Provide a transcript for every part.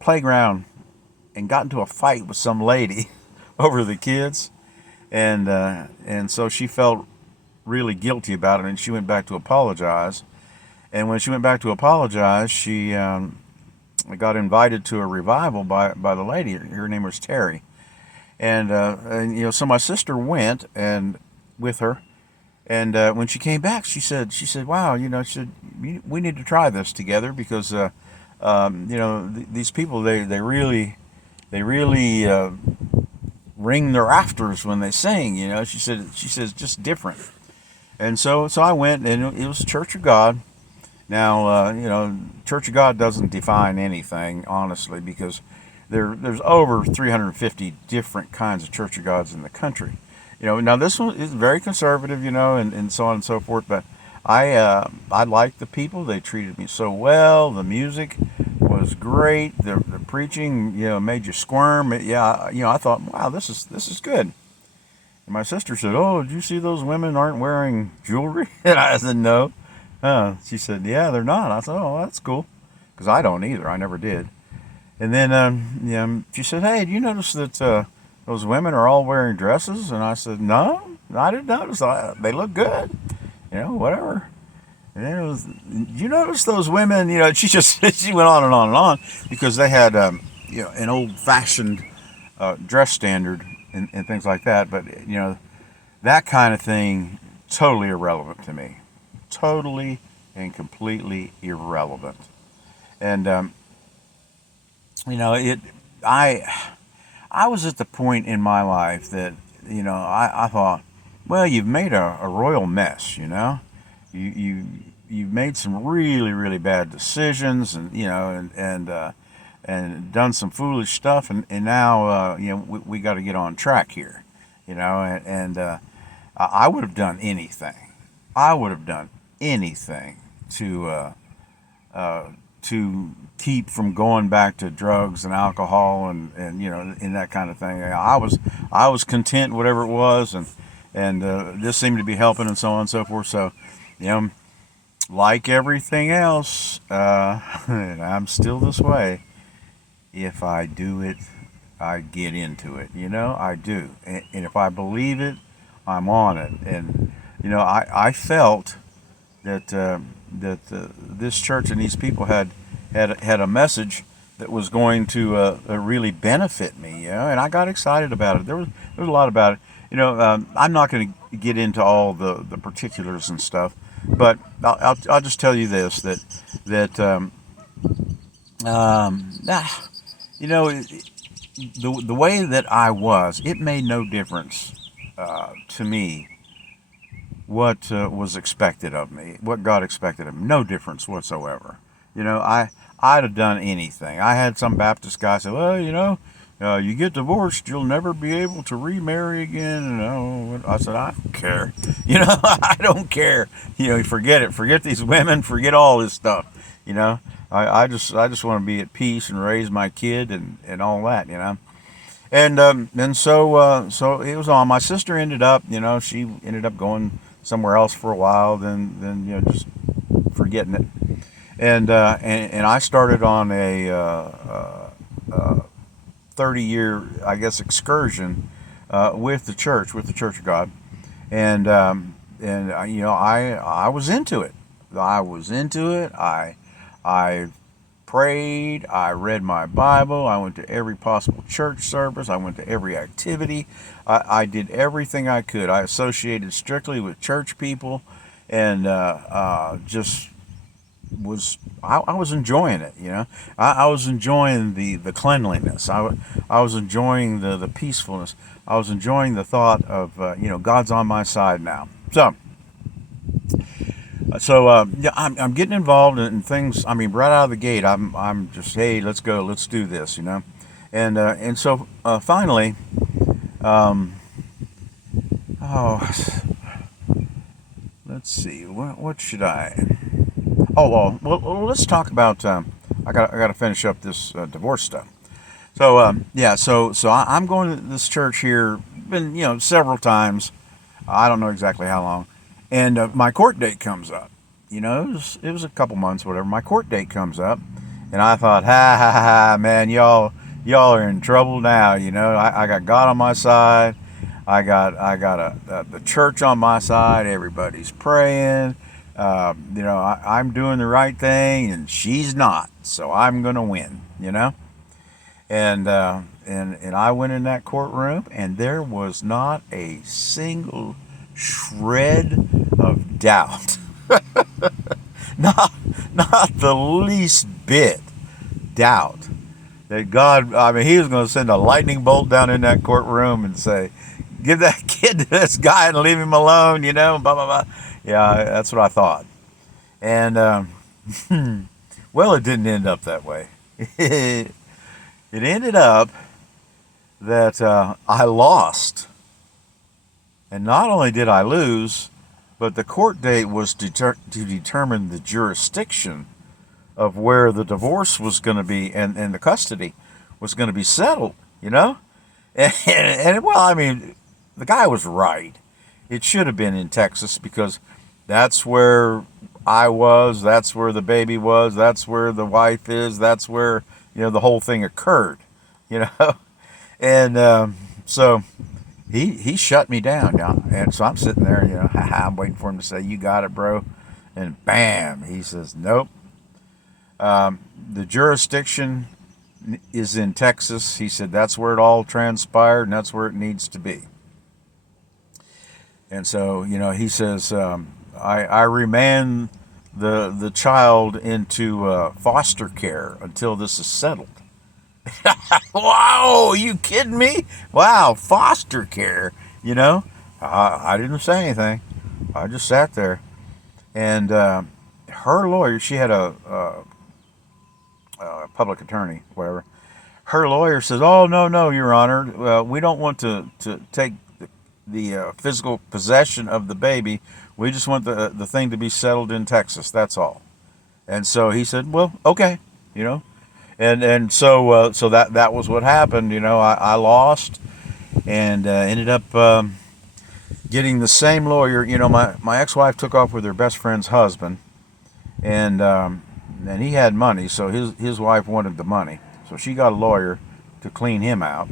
playground and got into a fight with some lady over the kids, and so she felt really guilty about it, and she went back to apologize. And when she went back to apologize, she got invited to a revival by the lady. Her name was Terry, and so my sister went and with her. And when she came back, she said, "Wow, we need to try this together because, these people they really ring their rafters when they sing. She says just different." And so I went, and it was Church of God. Now, Church of God doesn't define anything, honestly, because there's over 350 different kinds of Church of Gods in the country. Now this one is very conservative, and so on and so forth. But I liked the people. They treated me so well. The music was great. The preaching, made you squirm. I thought, wow, this is good. And my sister said, "Oh, did you see those women aren't wearing jewelry?" And I said, "No." She said, "Yeah, they're not." I said, "Oh, that's cool," because I don't either. I never did. And then she said, "Hey, do you notice that those women are all wearing dresses?" And I said, "No, I didn't notice. They look good. Whatever." And then it was, "Do you notice those women?" She went on and on and on because they had an old-fashioned dress standard and things like that. But that kind of thing, totally irrelevant to me. Totally and completely irrelevant. And it. I was at the point in my life that I thought, well, you've made a royal mess. You've made some really really bad decisions, and done some foolish stuff, and now we got to get on track here. I would have done anything. I would have done anything to keep from going back to drugs and alcohol and in that kind of thing. I was content whatever it was, and this seemed to be helping and so on and so forth. So you know like everything else, and I'm still this way. If I do it, I get into it. I do, and if I believe it, I'm on it. And I felt that this church and these people had a message that was going to really benefit me, and I got excited about it. There was a lot about it. I'm not going to get into all the particulars and stuff, but I'll just tell you this that the way that I was, it made no difference to me what was expected of me, what God expected of me. No difference whatsoever. I'd have done anything. I had some Baptist guy say, "Well, you get divorced, you'll never be able to remarry again." I said, "I don't care. I don't care. Forget it. Forget these women. Forget all this stuff. I just want to be at peace and raise my kid and all that. And so it was on. My sister ended up, she ended up going somewhere else for a while, then just forgetting it. And I started on a 30-year, I guess, excursion with the Church of God, and I was into it. I was into it. I prayed. I read my Bible. I went to every possible church service. I went to every activity. I did everything I could. I associated strictly with church people, and just I was enjoying it. I was enjoying the cleanliness. I was enjoying the peacefulness. I was enjoying the thought of God's on my side now. So yeah, I'm getting involved in things. I mean, right out of the gate, I'm just, hey, let's go, let's do this, and so finally, um, oh, let's see, what should I? Well, let's talk about. I got to finish up this divorce stuff. So yeah, so I'm going to this church here. Been several times. I don't know exactly how long, and my court date comes up. it was a couple months, whatever. My court date comes up, and I thought, ha ha ha, ha man, y'all are in trouble now. I got God on my side. I got the church on my side. Everybody's praying. I'm doing the right thing, and she's not. So I'm gonna win. And I went in that courtroom, and there was not a single shred of doubt. not not the least bit doubt that God, I mean, he was going to send a lightning bolt down in that courtroom and say, give that kid to this guy and leave him alone, blah, blah, blah. Yeah, that's what I thought. And, well, it didn't end up that way. It ended up that I lost. And not only did I lose, but the court date was to determine the jurisdiction of where the divorce was going to be and the custody was going to be settled, And, well, I mean, the guy was right. It should have been in Texas because that's where I was, that's where the baby was, that's where the wife is, that's where, the whole thing occurred, you know. And so he shut me down, and so I'm sitting there, I'm waiting for him to say, "You got it, bro," and bam, he says, "Nope. The jurisdiction is in Texas." He said, "That's where it all transpired, and that's where it needs to be." And so, he says, I remand the child into foster care until this is settled." Wow, are you kidding me? Wow, foster care, I didn't say anything. I just sat there. And her lawyer, she had a public attorney, whatever. Her lawyer says, "Oh, no, Your Honor, we don't want to take the physical possession of the baby. We just want the thing to be settled in Texas, that's all." And so he said, "Well, okay, And so that was what happened. I lost and ended up getting the same lawyer. My ex-wife took off with her best friend's husband, and he had money, so his wife wanted the money, so she got a lawyer to clean him out,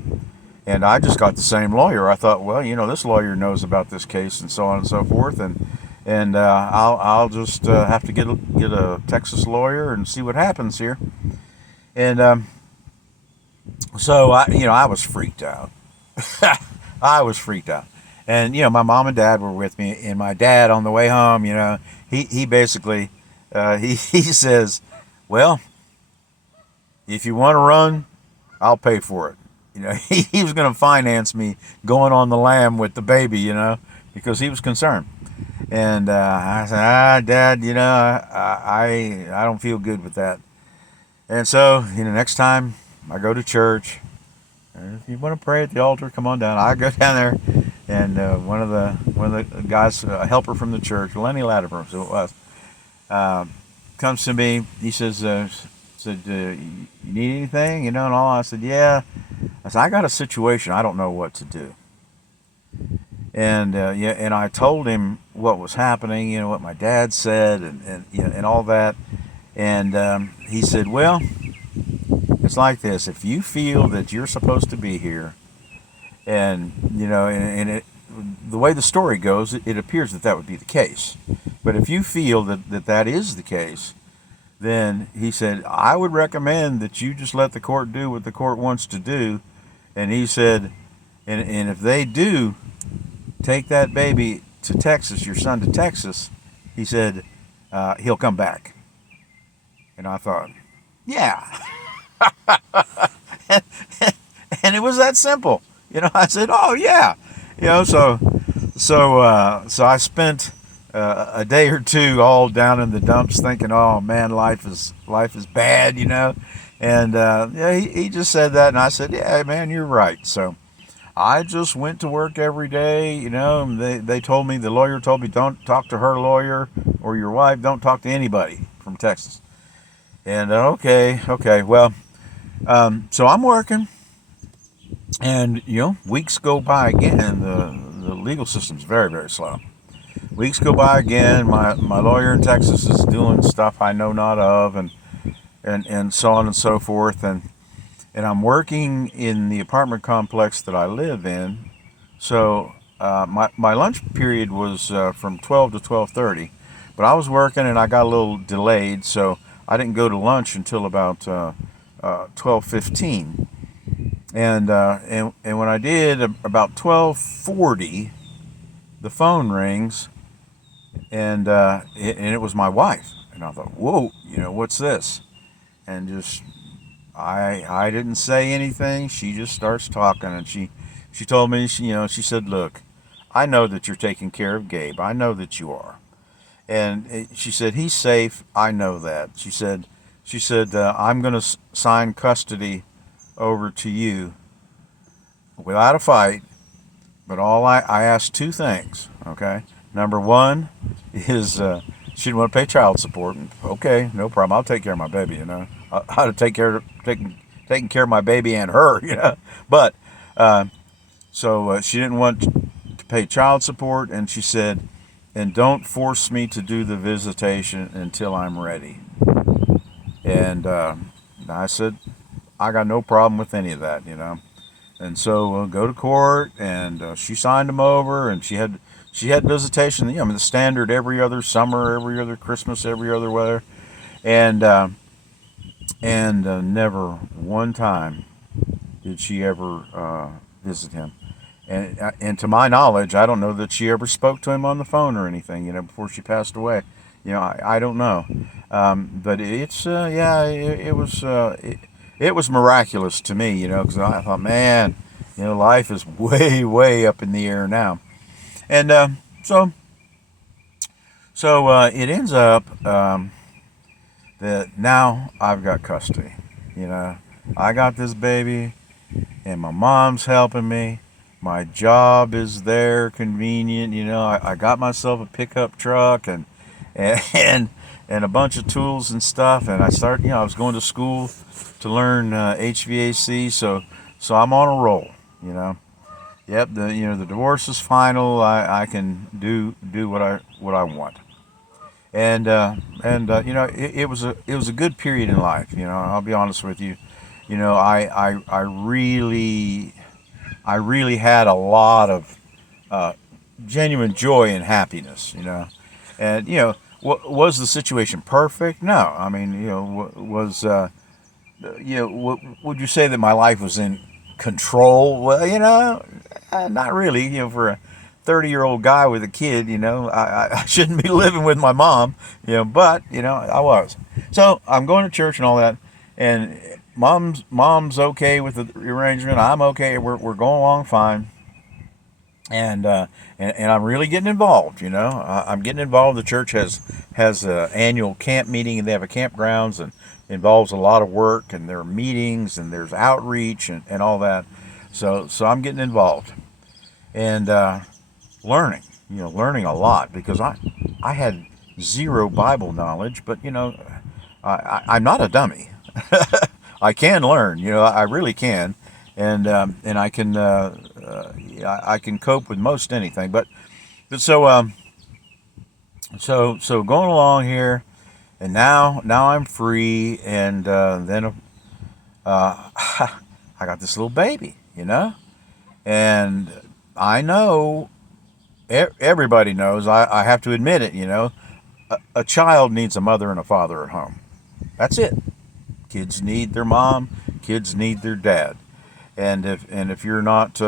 and I just got the same lawyer. I thought, well, this lawyer knows about this case and so on and so forth, and I'll just have to get a Texas lawyer and see what happens here. And so I was freaked out. I was freaked out. And my mom and dad were with me, and my dad on the way home, he basically he says, "Well, if you want to run, I'll pay for it." He was going to finance me going on the lam with the baby, because he was concerned. And I said, Dad, I don't feel good with that. And so, next time I go to church, if you want to pray at the altar, come on down. I go down there, and one of the guys, a helper from the church, Lenny Latimer, so it was, comes to me. He said, "You need anything?" And all. I said, "Yeah." I said, "I got a situation. I don't know what to do." And and I told him what was happening. What my dad said, and all that. And he said, "Well, it's like this. If you feel that you're supposed to be here, and the way the story goes, it appears that would be the case. But if you feel that is the case, then," he said, "I would recommend that you just let the court do what the court wants to do." And he said, and if they do take that baby to Texas, your son to Texas, he said, he'll come back." And I thought, yeah. And it was that simple. I said, "Oh, yeah." So I spent a day or two all down in the dumps thinking, "Oh, man, life is bad," And yeah, he just said that, and I said, "Yeah, man, you're right." So I just went to work every day, and they told me, the lawyer told me, "Don't talk to her lawyer or your wife. Don't talk to anybody from Texas." And okay, well, so I'm working, and weeks go by again, and the legal system's very, very slow. weeks go by again. My lawyer in Texas is doing stuff I know not of, and so on and so forth. And I'm working in the apartment complex that I live in. So my lunch period was from 12 to 12:30, but I was working and I got a little delayed, so I didn't go to lunch until about 12:15. And when I did, about 12:40, the phone rings, and it was my wife. And I thought, whoa, what's this? And just I didn't say anything. She just starts talking, and she told me, she said, look, I know that you're taking care of Gabe. I know that you are. And she said, he's safe. I know that. She said, I'm going to sign custody over to you without a fight. But I asked two things, okay? Number one is she didn't want to pay child support. Okay, no problem. I'll take care of my baby, How to taking care of my baby and her, But so she didn't want to pay child support, and she said, and don't force me to do the visitation until I'm ready. And I said, I got no problem with any of that. And so we'll go to court, and she signed him over, and she had visitation. The standard every other summer, every other Christmas, every other weather, and never one time did she ever visit him. And to my knowledge, I don't know that she ever spoke to him on the phone or anything, before she passed away. I don't know, but it's it was miraculous to me, because I thought, man, life is way, way up in the air now. And so it ends up that now I've got custody. I got this baby, and my mom's helping me. My job is there, convenient. I got myself a pickup truck and a bunch of tools and stuff. And I was going to school to learn HVAC, so I'm on a roll. Yep, the divorce is final. I can do what I want. And it was a good period in life. I'll be honest with you. I really had a lot of genuine joy and happiness. And was the situation perfect? No. I mean, was would you say that my life was in control? Well, not really. For a 30-year-old guy with a kid, I shouldn't be living with my mom. But I was. So I'm going to church and all that, and mom's okay with the arrangement. I'm okay. We're going along fine. And I'm really getting involved. I'm getting involved. The church has an annual camp meeting, and they have a campgrounds, and involves a lot of work, and there are meetings, and there's outreach, and all that. So I'm getting involved, and learning a lot, because I had zero Bible knowledge, but I'm not a dummy. I can learn. I really can, and I can cope with most anything. But so going along here, and now I'm free, and then I got this little baby, and I know everybody knows. I have to admit it, a child needs a mother and a father at home. That's it. Kids need their mom. Kids need their dad. And if you're not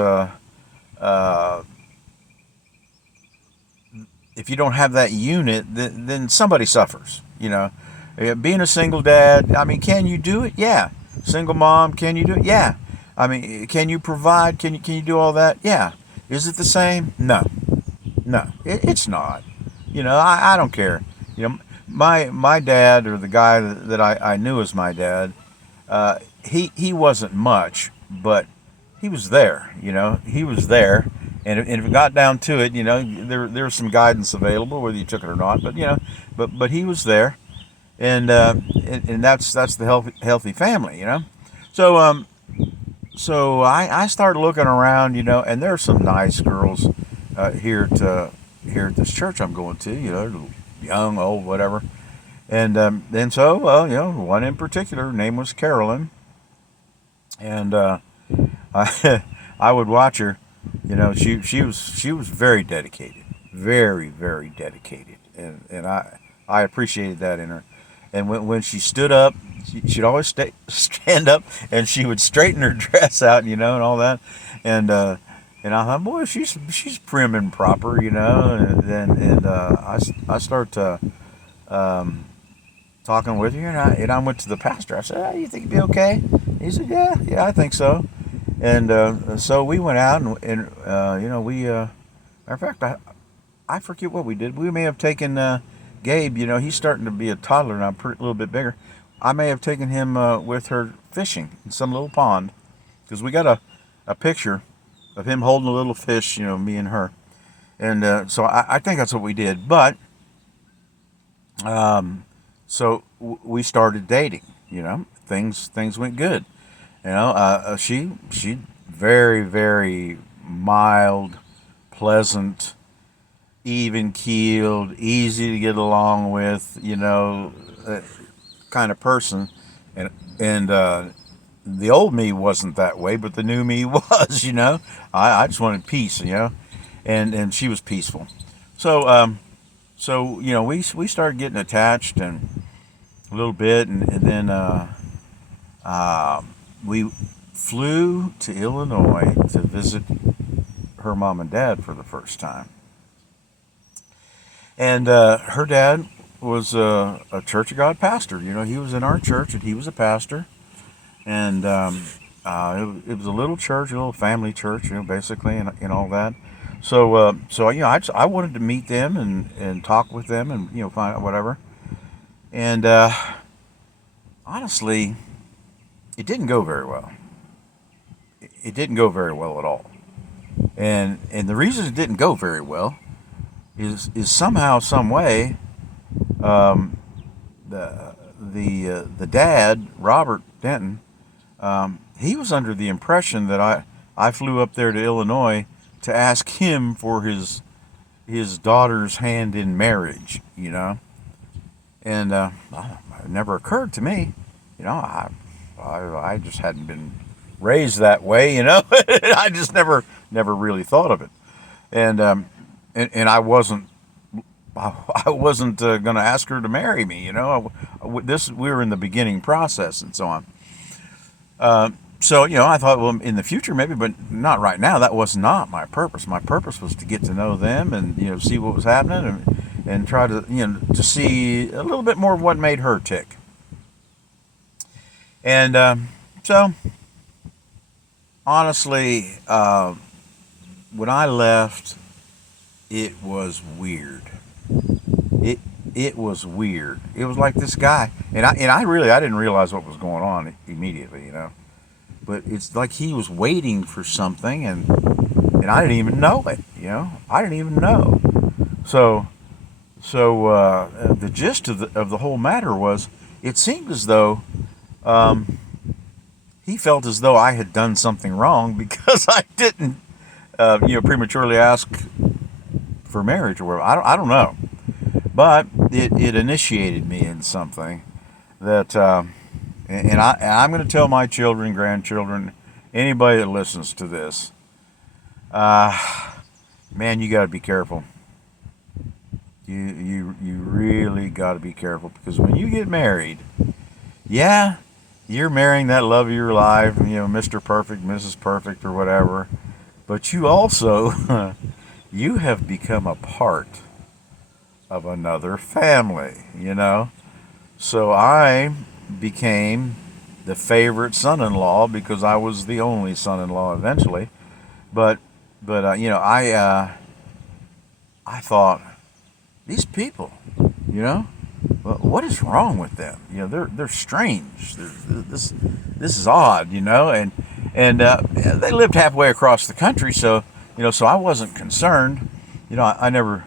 if you don't have that unit, then somebody suffers. Being a single dad, I mean, can you do it? Yeah. Single mom, can you do it? Yeah. I mean, can you provide? Can you do all that? Yeah. Is it the same? No. No, it's not. I don't care. My dad, or the guy that I knew as my dad, he wasn't much, but he was there. He was there, and if it got down to it, there was some guidance available, whether you took it or not. But he was there, and that's the healthy family. So so I started looking around, and there are some nice girls here to here at this church I'm going to, young, old, whatever. And so, one in particular, her name was Carolyn, and I I would watch her. She was very dedicated, very very dedicated, and I appreciated that in her. And when she stood up, she'd always stand up, and she would straighten her dress out, and all that. And I thought, boy, she's prim and proper, I start talking with her, and I went to the pastor. I said, "Oh, you think it'd be okay?" He said, "Yeah, I think so." And so we went out, and matter of fact, I forget what we did. We may have taken Gabe. He's starting to be a toddler, and I'm a little bit bigger. I may have taken him with her fishing in some little pond, because we got a picture of him holding a little fish, me and her. And so I think that's what we did. But so we started dating. Things went good. She very very mild, pleasant, even keeled, easy to get along with. Kind of person, and the old me wasn't that way, but the new me was. I just wanted peace. And she was peaceful. So we started getting attached and a little bit, and then we flew to Illinois to visit her mom and dad for the first time. And her dad was a Church of God pastor. He was in our church, and he was a pastor. And it was a little church, a little family church, basically, and all that. So I wanted to meet them and talk with them and find out whatever. And honestly, it didn't go very well. It didn't go very well at all. And the reason it didn't go very well is somehow, some way, um, the dad, Robert Denton, he was under the impression that I flew up there to Illinois to ask him for his daughter's hand in marriage. And it never occurred to me. I just hadn't been raised that way. I just never really thought of it. And I wasn't going to ask her to marry me. We were in the beginning process and so on. So I thought, well, in the future maybe, but not right now. That was not my purpose. My purpose was to get to know them and see what was happening and try to to see a little bit more of what made her tick. And so honestly, when I left, it was weird. It was weird. It was like this guy, and I didn't realize what was going on immediately, But it's like he was waiting for something, and I didn't even know it, I didn't even know. So the gist of the whole matter was, it seemed as though he felt as though I had done something wrong because I didn't, prematurely ask for marriage or whatever. I don't know. But it initiated me in something that, I'm going to tell my children, grandchildren, anybody that listens to this, man, you got to be careful. You really got to be careful, because when you get married, yeah, you're marrying that love of your life, Mr. Perfect, Mrs. Perfect, or whatever, but you also you have become a part of another family, So I became the favorite son-in-law because I was the only son-in-law eventually. But I thought, these people, what is wrong with them? They're strange. This is odd, and they lived halfway across the country, so so I wasn't concerned. I never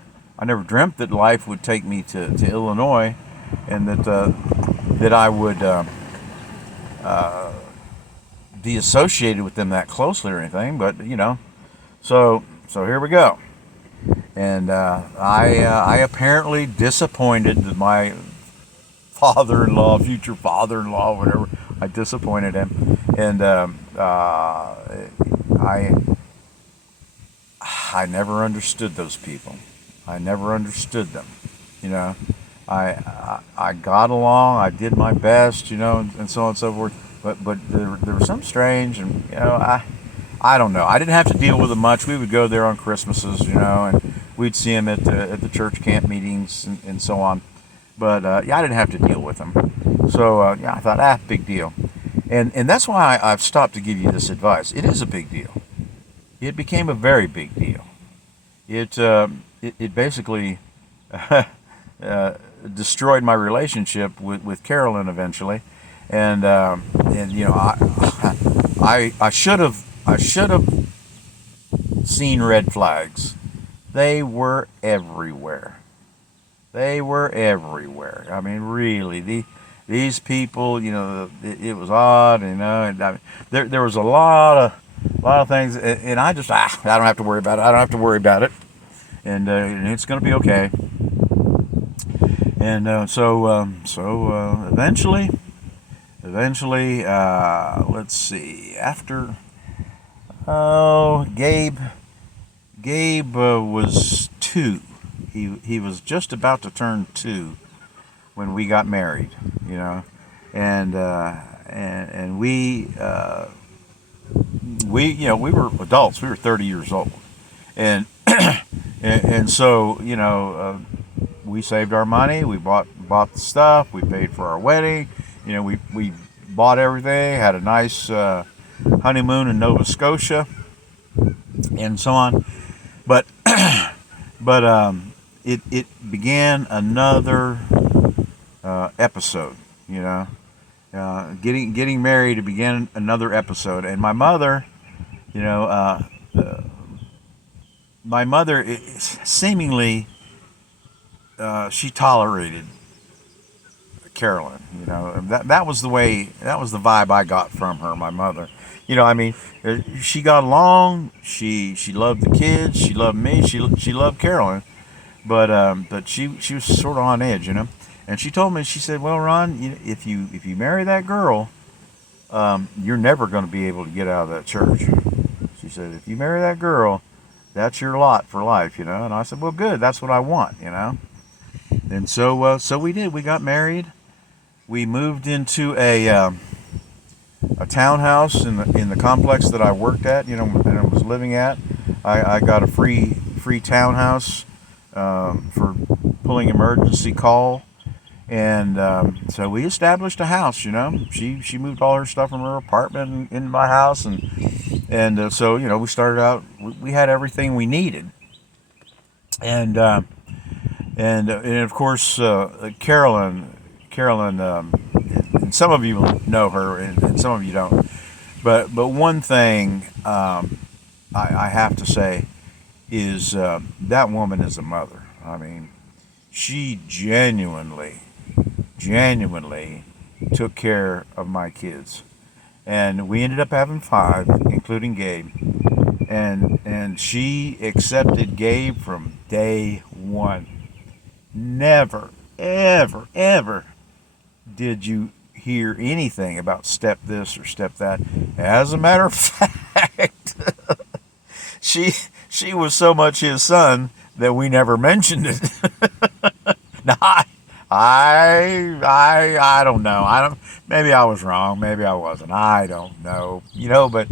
dreamt that life would take me to Illinois, and that I would be associated with them that closely or anything. But so here we go. and I apparently disappointed my father-in-law, future father-in-law, whatever. I disappointed him, and I I never understood those people. I never understood them. You know, I got along. I did my best. And so on and so forth. But there was some strange, and I don't know. I didn't have to deal with them much. We would go there on Christmases, and we'd see them at the church camp meetings and so on. But yeah, I didn't have to deal with them. So yeah, I thought, big deal. And that's why I've stopped to give you this advice. It is a big deal. It became a very big deal. It basically destroyed my relationship with Carolyn eventually, and I should have seen red flags. They were everywhere. They were everywhere. I mean, really, these people, it was odd, and I mean, there was a lot of things, and I just I don't have to worry about it. I don't have to worry about it, and it's going to be okay. And eventually, let's see. After Gabe was 2. He was just about to turn 2 when we got married. And we were adults. We were 30 years old, and and so we saved our money. We bought the stuff. We paid for our wedding. We bought everything. Had a nice honeymoon in Nova Scotia, and so on. But it began another episode. Getting married to begin another episode, and my mother, my mother seemingly she tolerated Carolyn. That was the way, that was the vibe I got from her, my mother. I mean, she got along. She loved the kids. She loved me. She loved Carolyn, but she was sort of on edge. And she told me, she said, "Well, Ron, if you marry that girl, you're never going to be able to get out of that church." She said, "If you marry that girl, that's your lot for life." And I said, "Well, good. That's what I want." And so we did. We got married. We moved into a townhouse in the complex that I worked at. And I was living at. I got a free townhouse for pulling emergency call. And so we established a house. She moved all her stuff from her apartment in my house, and so we started out. We had everything we needed, and of course Carolyn, and some of you know her, and some of you don't. But one thing I have to say is that woman is a mother. I mean, she genuinely took care of my kids, and we ended up having 5, including Gabe. And she accepted Gabe from day one. Never, ever, ever did you hear anything about step this or step that. As a matter of fact, she was so much his son that we never mentioned it. Now, I don't know. Maybe I was wrong. Maybe I wasn't. I don't know. But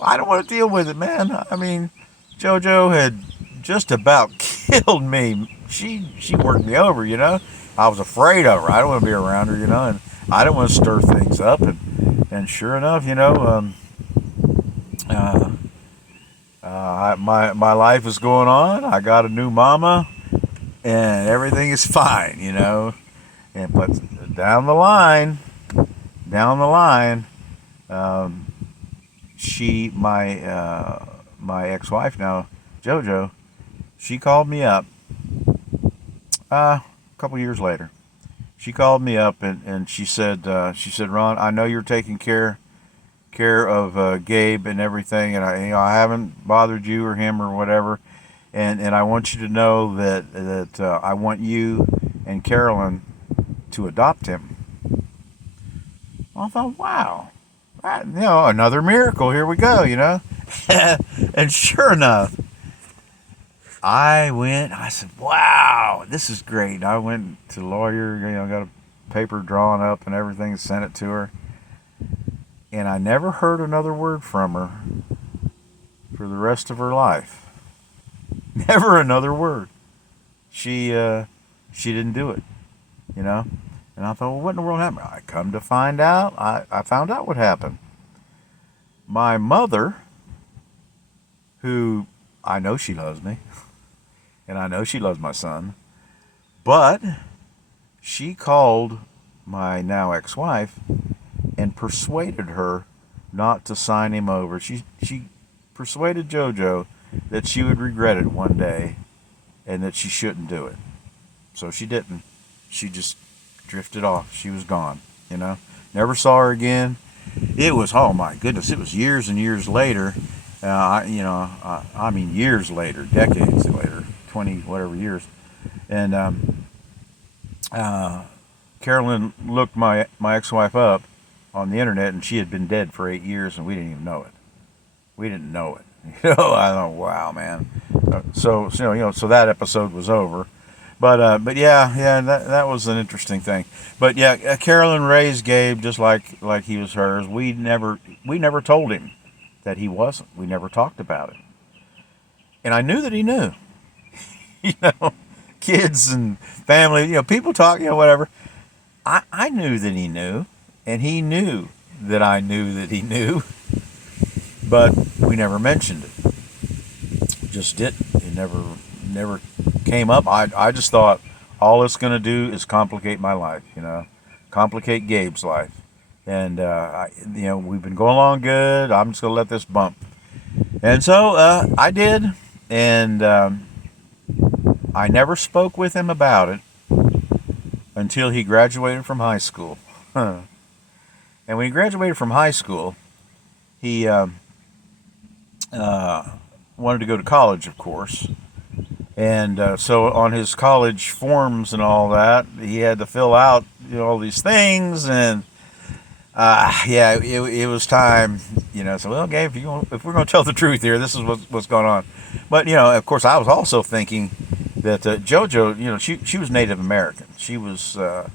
I don't want to deal with it, man. I mean, JoJo had just about killed me. She worked me over, I was afraid of her. I don't want to be around her, and I didn't want to stir things up. And sure enough, my life is going on. I got a new mama, and everything is fine, And but down the line, she my ex-wife now, JoJo, she called me up a couple years later. She called me up and she said, "Ron, I know you're taking care of Gabe and everything, and I haven't bothered you or him or whatever." and I want you to know that I want you and Carolyn to adopt him. I thought, wow, another miracle. Here we go, and sure enough, I said, wow, this is great. I went to the lawyer, got a paper drawn up and everything, sent it to her. And I never heard another word from her for the rest of her life. Never another word. She didn't do it, And I thought, well, what in the world happened? I come to find out, I found out what happened. My mother, who I know she loves me, and I know she loves my son, but she called my now ex-wife and persuaded her not to sign him over. She persuaded JoJo that she would regret it one day and that she shouldn't do it. So she didn't. She just drifted off. She was gone, Never saw her again. It was, oh my goodness, it was years and years later. I mean years later, decades later, 20 whatever years. And Carolyn looked my ex-wife up on the internet, and she had been dead for 8 years, and we didn't even know it. We didn't know it. I thought, wow, man. So that episode was over. But yeah, that was an interesting thing. But yeah, Carolyn raised Gabe just like he was hers. We never told him that he wasn't. We never talked about it. And I knew that he knew. Kids and family, people talk, whatever. I knew that he knew, and he knew that I knew that he knew, but we never mentioned it. Just didn't. It never came up. I just thought all it's going to do is complicate my life, complicate Gabe's life. And, we've been going along good. I'm just going to let this bump. And so I did, and I never spoke with him about it until he graduated from high school. And when he graduated from high school, he wanted to go to college, of course. And so on his college forms and all that, he had to fill out all these things. And it was time. So, well, Gabe, if we're going to tell the truth here, this is what's going on. But of course, I was also thinking that JoJo, she was Native American. She was at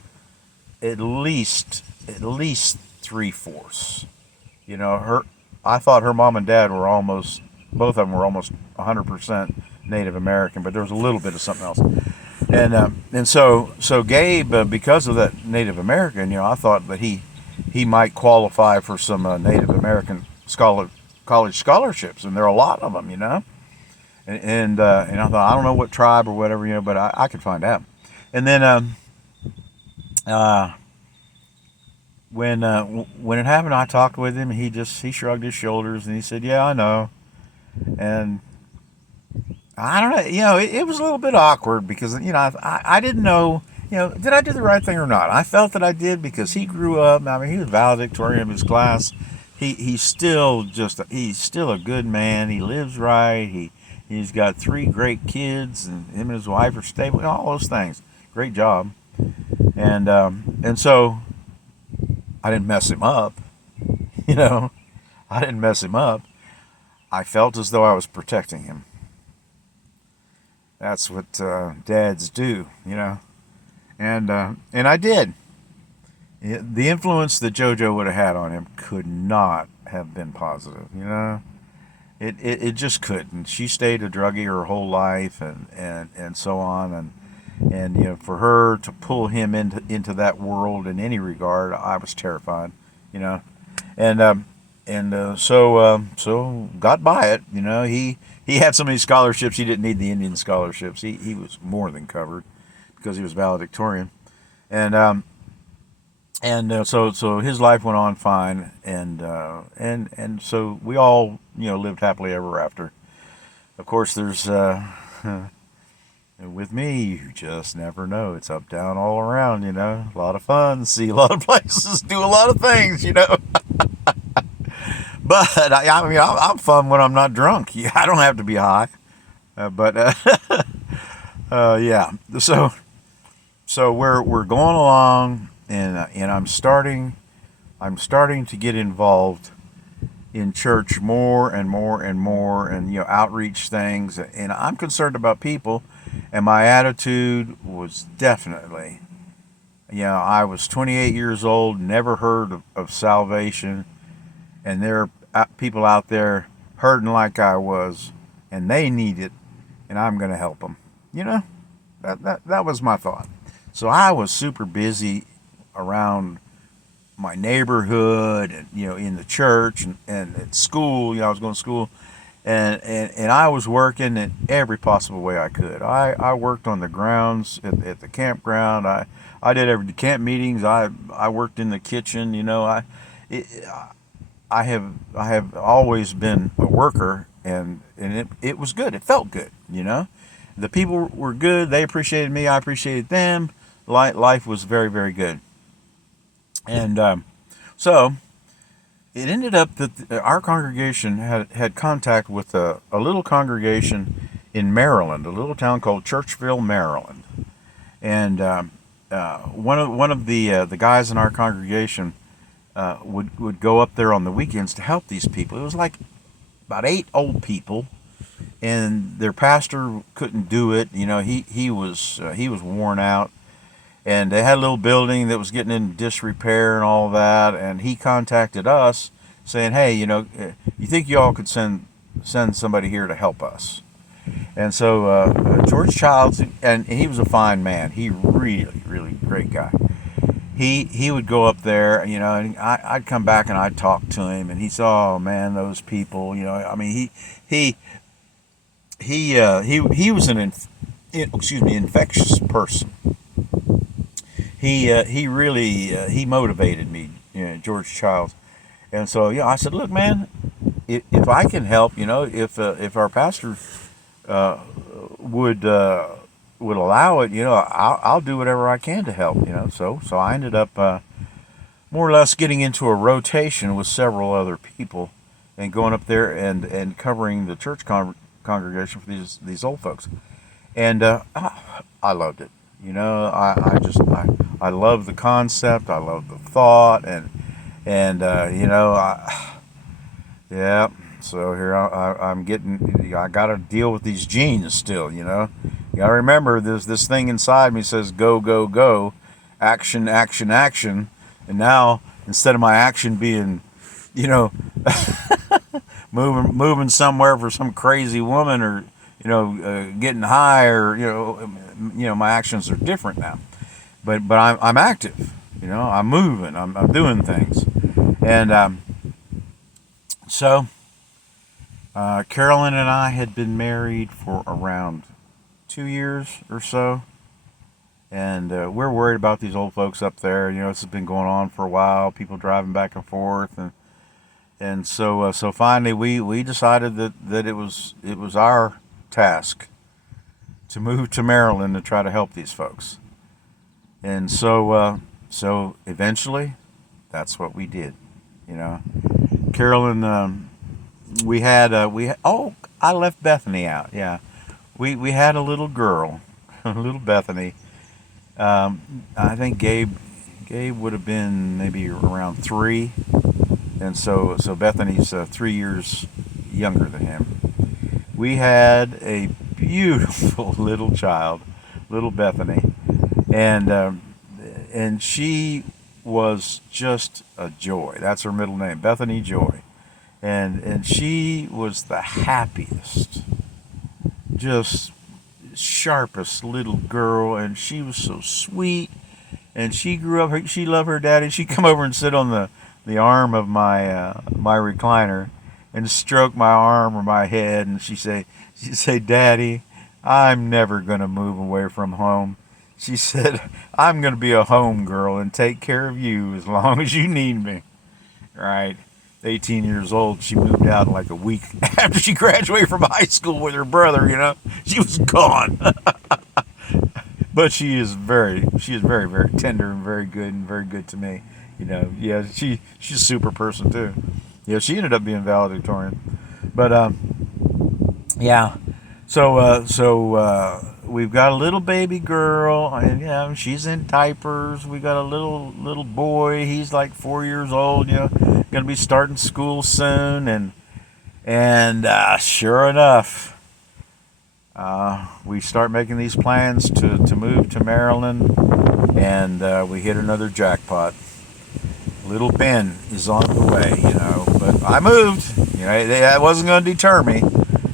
least 3/4. I thought her mom and dad were both of them were almost 100% Native American, but there was a little bit of something else. And so Gabe, because of that Native American, I thought that he might qualify for some Native American college scholarships, and there are a lot of them, And I thought, I don't know what tribe or whatever, but I could find out. And then when it happened, I talked with him. He shrugged his shoulders and he said, "Yeah, I know." And I don't know, it was a little bit awkward because I didn't know, did I do the right thing or not? I felt that I did because he grew up. I mean, he was valedictorian of his class. He's still a good man. He lives right. He's got 3 great kids, and him and his wife are stable. All those things. Great job. And so I didn't mess him up. I didn't mess him up. I felt as though I was protecting him. That's what dads do, And I did. The influence that JoJo would have had on him could not have been positive, It just couldn't. She stayed a druggie her whole life, and so on, and for her to pull him into that world in any regard, I was terrified, and so got by it, He had so many scholarships. He didn't need the Indian scholarships. He was more than covered because he was valedictorian, and so his life went on fine, and so we all lived happily ever after. Of course, there's with me, you just never know. It's up, down, all around. A lot of fun, see a lot of places, do a lot of things. But I'm fun when I'm not drunk. I don't have to be high. But yeah. So we're going along, and I'm starting to get involved in church more and more and more, and outreach things, and I'm concerned about people, and my attitude was definitely, I was 28 years old, never heard of salvation, and there are people out there hurting like I was, and they need it, and I'm going to help them. You know, that was my thought. So I was super busy around my neighborhood, and in the church, and at school. I was going to school, and I was working in every possible way I could. I worked on the grounds at the campground. I did every camp meetings. I worked in the kitchen. It, I have always been a worker, and it was good. It felt good. The people were good. They appreciated me. I appreciated them. Life was very, very good. And so it ended up that our congregation had contact with a little congregation in Maryland, a little town called Churchville, Maryland. And one of the guys in our congregation would go up there on the weekends to help these people. It was like about 8 old people, and their pastor couldn't do it. He was worn out, and they had a little building that was getting in disrepair and all that. And he contacted us saying, "Hey, you think y'all could send somebody here to help us?" And so George Childs, and he was a fine man. He really, really great guy. He would go up there, and I'd come back and I'd talk to him, and he said, "Oh man, those people, I mean, he he was infectious person. He really he motivated me, George Childs." And so I said, "Look, man, if I can help, if our pastor uh, would would allow it, I'll do whatever I can to help." So I ended up more or less getting into a rotation with several other people, and going up there and covering the church congregation for these old folks. And I loved it. I love the concept. I love the thought, and yeah. So here I'm getting. I got to deal with these genes still. You got to remember there's this thing inside me says go, go, go, action, action, action. And now instead of my action being, you know, moving somewhere for some crazy woman, or getting high, or my actions are different now. But I'm active. I'm moving. I'm doing things, and so. Carolyn and I had been married for around 2 years or so, and we're worried about these old folks up there. This has been going on for a while. People driving back and forth, and so finally we decided that it was our task to move to Maryland to try to help these folks, and so eventually that's what we did. Carolyn. Oh, I left Bethany out. Yeah, we had a little girl, little Bethany. I think Gabe would have been maybe around 3, and so Bethany's 3 years younger than him. We had a beautiful little child, little Bethany, and she was just a joy. That's her middle name, Bethany Joy. And she was the happiest, just sharpest little girl, and she was so sweet. And she grew up. She loved her daddy. She'd come over and sit on the arm of my recliner, and stroke my arm or my head, and she'd say, "Daddy, I'm never gonna move away from home." She said, "I'm gonna be a home girl and take care of you as long as you need me." Right. 18 years old, she moved out like a week after she graduated from high school with her brother. She was gone. But she is very, very tender and very good to me. Yeah, she's a super person too. Yeah, she ended up being valedictorian. But yeah, we've got a little baby girl, and she's in diapers. We got a little boy. He's like 4 years old. Gonna be starting school soon, and sure enough, we start making these plans to move to Maryland, and we hit another jackpot. Little Ben is on the way. But I moved. That wasn't going to deter me.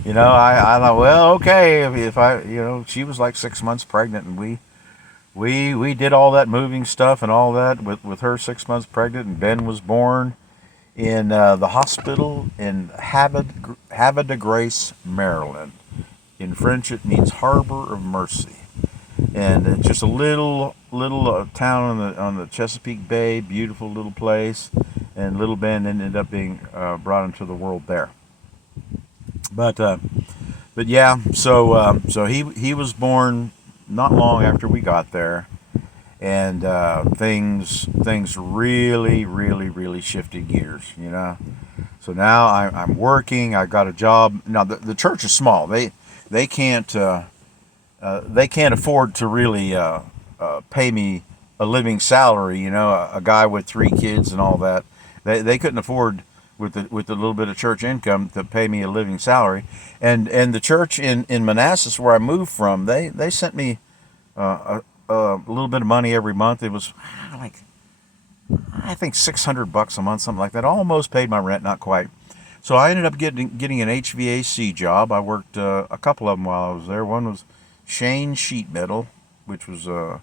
I thought, well, okay, if she was like 6 months pregnant, and we did all that moving stuff and all that with her 6 months pregnant, and Ben was born in the hospital in Havre de Grace, Maryland. In French, it means Harbor of Mercy, and it's just a little town on the Chesapeake Bay. Beautiful little place, and little Ben ended up being brought into the world there. But yeah, so he was born not long after we got there, and things really shifted gears. So now I'm working. I got a job. Now the church is small. They can't afford to really pay me a living salary. A guy with 3 kids and all that. They couldn't afford with the little bit of church income to pay me a living salary. And the church in Manassas, where I moved from, they sent me a little bit of money every month. It was like, I think $600 a month, something like that. Almost paid my rent, not quite. So I ended up getting an HVAC job. I worked a couple of them while I was there. One was Shane Sheet Metal, which was a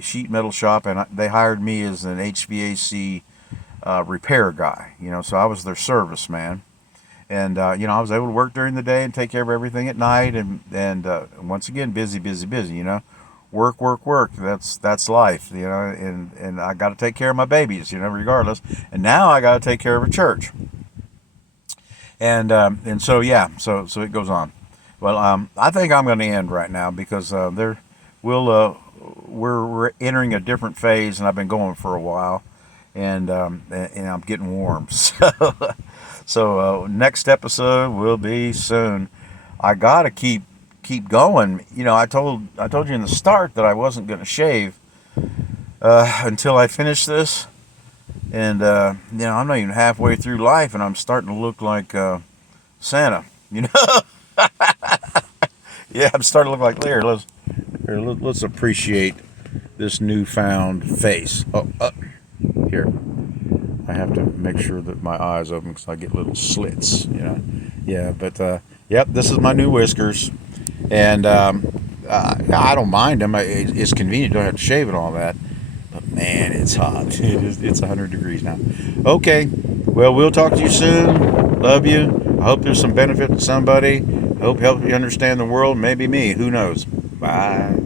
sheet metal shop, and they hired me as an HVAC repair guy. So I was their service man, and I was able to work during the day and take care of everything at night, and once again, busy. Work. That's life. And I got to take care of my babies. Regardless. And now I got to take care of a church. And so it goes on. Well, I think I'm going to end right now because we're entering a different phase, and I've been going for a while, and I'm getting warm. So next episode will be soon. I gotta keep going. I told you in the start that I wasn't going to shave until I finish this, and I'm not even halfway through life, and I'm starting to look like Santa. Yeah, I'm starting to look like Lear. Let's appreciate this newfound face. Here. I have to make sure that my eyes open because I get little slits. Yeah, but yep, this is my new whiskers, and I don't mind them. It's convenient. Don't have to shave and all that. But man, it's hot. It's 100 degrees now. Okay, well, we'll talk to you soon. Love you. I hope there's some benefit to somebody. I hope help you understand the world. Maybe me. Who knows? Bye.